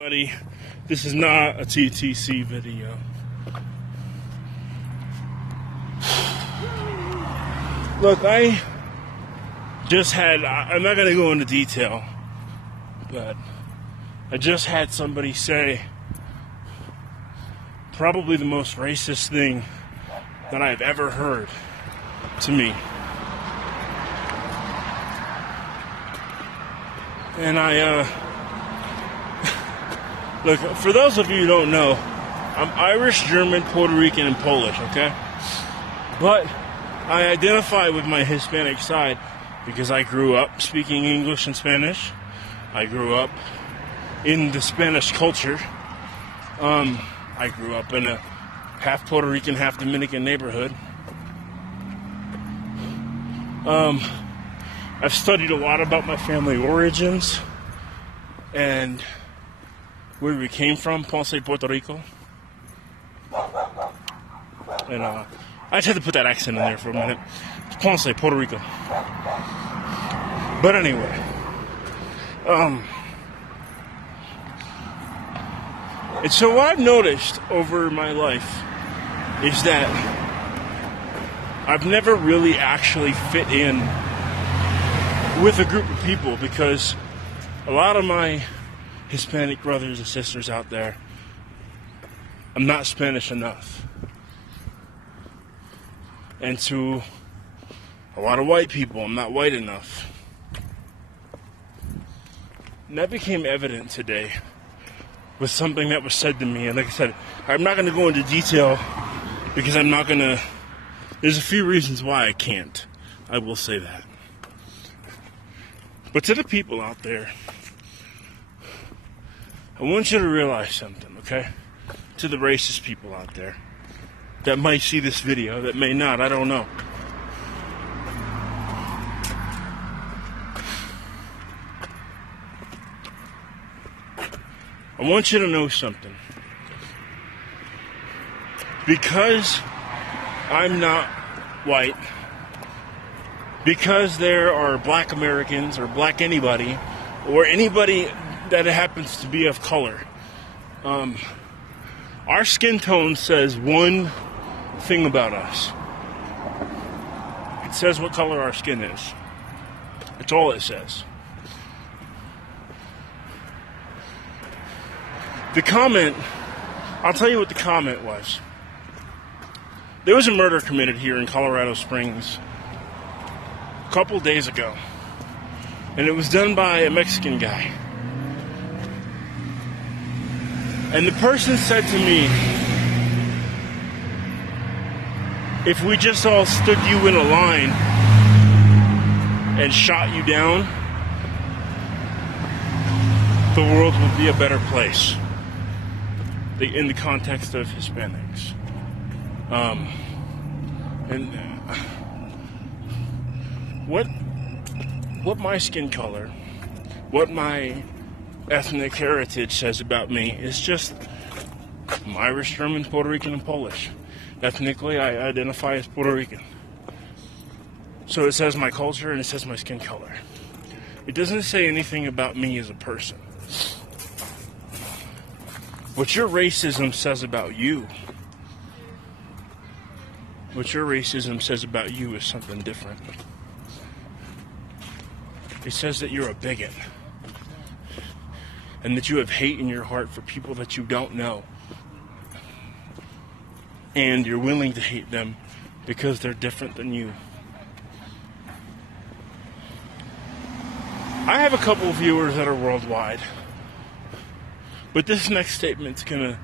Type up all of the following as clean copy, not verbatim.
Buddy, this is not a TTC video. Look, I'm not going to go into detail, but I just had somebody say probably the most racist thing that I've ever heard to me. And look, for those of you who don't know, I'm Irish, German, Puerto Rican, and Polish, okay? But I identify with my Hispanic side because I grew up speaking English and Spanish. I grew up in the Spanish culture. I grew up in a half Puerto Rican, half Dominican neighborhood. I've studied a lot about my family origins and where we came from, Ponce, Puerto Rico. And I just had to put that accent in there for a minute. Ponce, Puerto Rico. But anyway, and so what I've noticed over my life is that I've never really actually fit in with a group of people because a lot of my Hispanic brothers and sisters out there, I'm not Spanish enough. And to a lot of white people, I'm not white enough. And that became evident today with something that was said to me. And like I said, I'm not going to go into detail because there's a few reasons why I can't. I will say that. But to the people out there, I want you to realize something, okay? To the racist people out there that might see this video, that may not, I don't know. I want you to know something. Because I'm not white, because there are black Americans or black anybody, or anybody that happens to be of color, our skin tone says one thing about us. It says what color our skin is. That's all it says. The comment, I'll tell you what the comment was. There was a murder committed here in Colorado Springs a couple days ago, and it was done by a Mexican guy. And the person said to me, if we just all stood you in a line and shot you down, the world would be a better place. In the context of Hispanics. What my skin color, what my ethnic heritage says about me is just I'm Irish, German, Puerto Rican, and Polish. Ethnically, I identify as Puerto Rican. So it says my culture and it says my skin color. It doesn't say anything about me as a person. What your racism says about you, is something different. It says that you're a bigot. And that you have hate in your heart for people that you don't know. And you're willing to hate them because they're different than you. I have a couple of viewers that are worldwide. But this next statement's gonna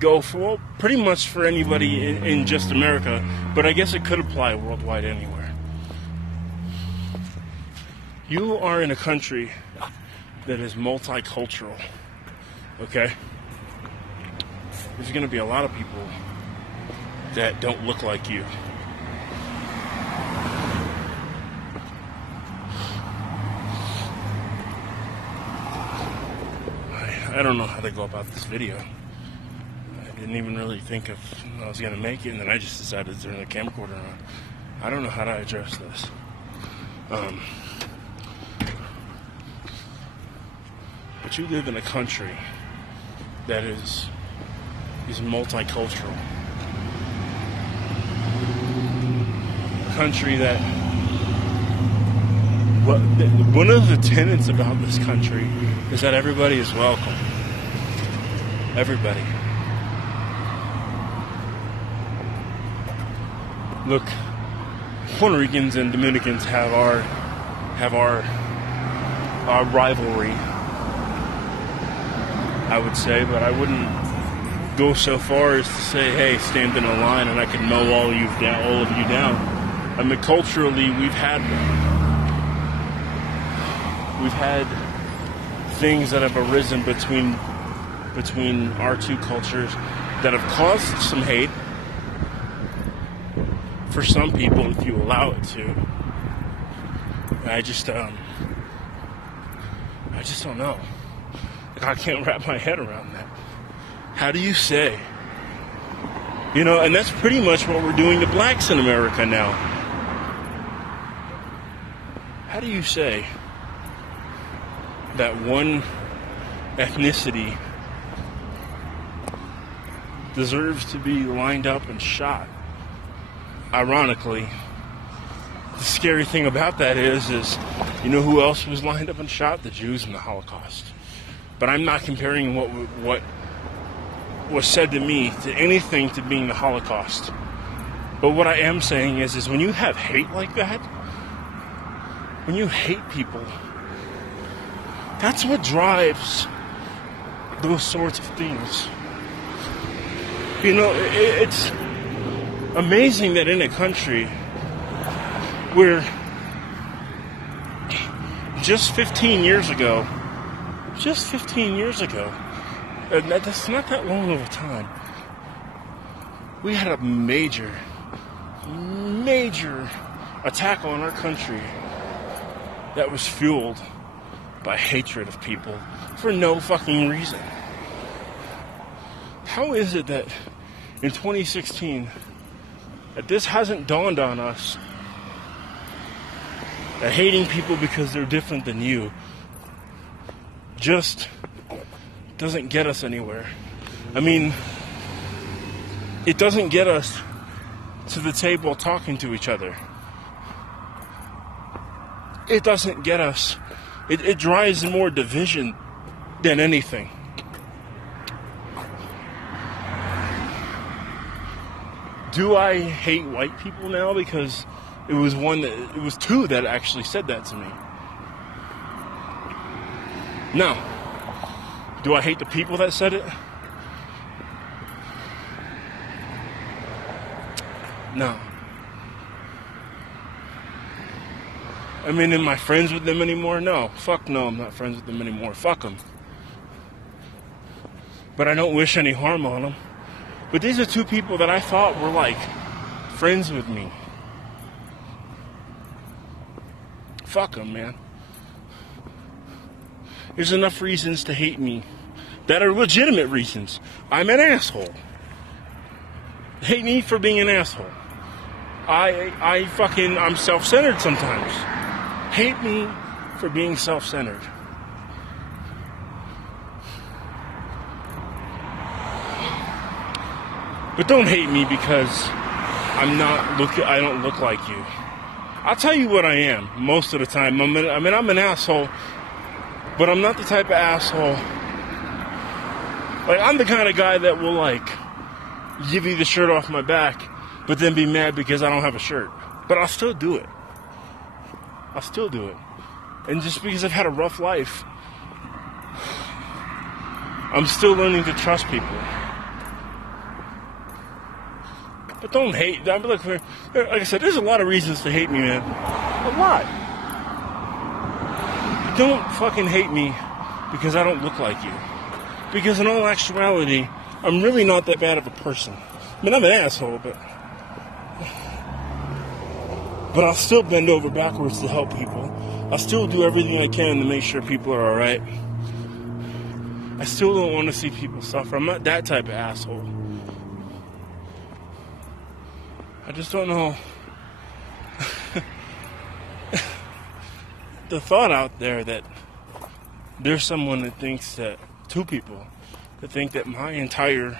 go for, well, pretty much for anybody in just America, but I guess it could apply worldwide anywhere. You are in a country that is multicultural, okay? There's gonna be a lot of people that don't look like you. I don't know how to go about this video. I didn't even really think of I was going to make it, and then I just decided to turn the camcorder on. I don't know how to address this. But you live in a country that is multicultural. A country that one of the tenets about this country is that everybody is welcome. Everybody. Look, Puerto Ricans and Dominicans have our rivalry, I would say, but I wouldn't go so far as to say, hey, stand in a line and I can mow all of you down. I mean, culturally, we've had things that have arisen between our two cultures that have caused some hate for some people, if you allow it to. I just don't know. Like, I can't wrap my head around that. How do you say? You know, and that's pretty much what we're doing to blacks in America now. How do you say that one ethnicity deserves to be lined up and shot? Ironically, the scary thing about that is you know who else was lined up and shot? The Jews in the Holocaust. But I'm not comparing what was said to me to anything to being the Holocaust. But what I am saying is when you have hate like that, when you hate people, that's what drives those sorts of things. You know, it's amazing that in a country where just 15 years ago, and that's not that long of a time, we had a major attack on our country that was fueled by hatred of people for no fucking reason. How is it that in 2016 that this hasn't dawned on us, that hating people because they're different than you just doesn't get us anywhere? I mean, it doesn't get us to the table talking to each other. It doesn't get us. It drives more division than anything. Do I hate white people now? Because it was two that actually said that to me. No. Do I hate the people that said it? No. I mean, am I friends with them anymore? No. Fuck no, I'm not friends with them anymore. Fuck them. But I don't wish any harm on them. But these are two people that I thought were like friends with me. Fuck them, man. There's enough reasons to hate me that are legitimate reasons. I'm an asshole. Hate me for being an asshole. I'm self-centered sometimes. Hate me for being self-centered. But don't hate me because I don't look like you. I'll tell you what I am most of the time. I'm an asshole, but I'm not the type of asshole. Like, I'm the kind of guy that will, like, give you the shirt off my back, but then be mad because I don't have a shirt. But I'll still do it. And just because I've had a rough life, I'm still learning to trust people. But don't hate. Like I said, there's a lot of reasons to hate me, man. A lot. But don't fucking hate me because I don't look like you. Because in all actuality, I'm really not that bad of a person. I mean, I'm an asshole, but I'll still bend over backwards to help people. I'll still do everything I can to make sure people are alright. I still don't want to see people suffer. I'm not that type of asshole. I just don't know. The thought out there that there's someone that thinks that, two people to think that my entire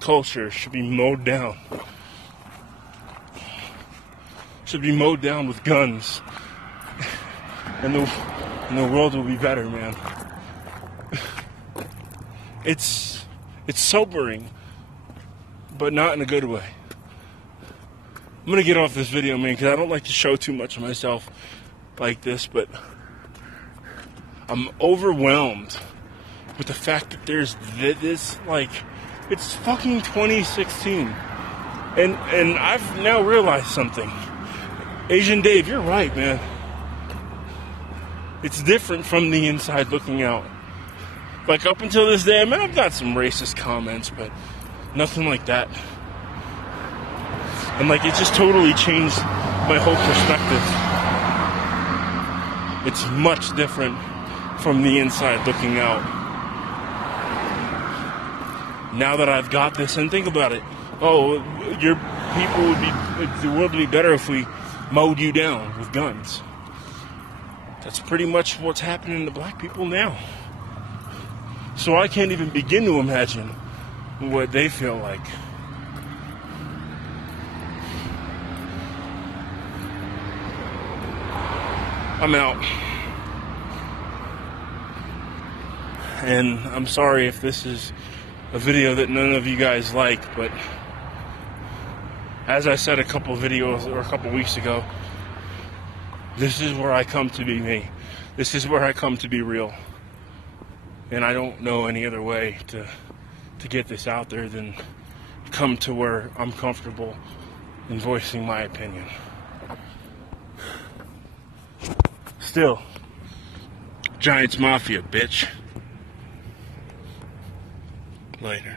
culture should be mowed down. Should be mowed down with guns. And the world will be better, man. It's sobering, but not in a good way. I'm gonna get off this video, man, because I don't like to show too much of myself like this, but I'm overwhelmed with the fact that there's this, like, it's fucking 2016. And I've now realized something. Asian Dave, you're right, man. It's different from the inside looking out. Like, up until this day, I mean, I've got some racist comments, but nothing like that. And, like, it just totally changed my whole perspective. It's much different from the inside looking out. Now that I've got this, and think about it. Oh, your people would be, the world would be better if we mowed you down with guns. That's pretty much what's happening to black people now. So I can't even begin to imagine what they feel like. I'm out. And I'm sorry if this is a video that none of you guys like, but as I said a couple videos or a couple weeks ago, this is where I come to be me. This is where I come to be real. And I don't know any other way to get this out there than come to where I'm comfortable in voicing my opinion. Still, Giants Mafia, bitch. Later.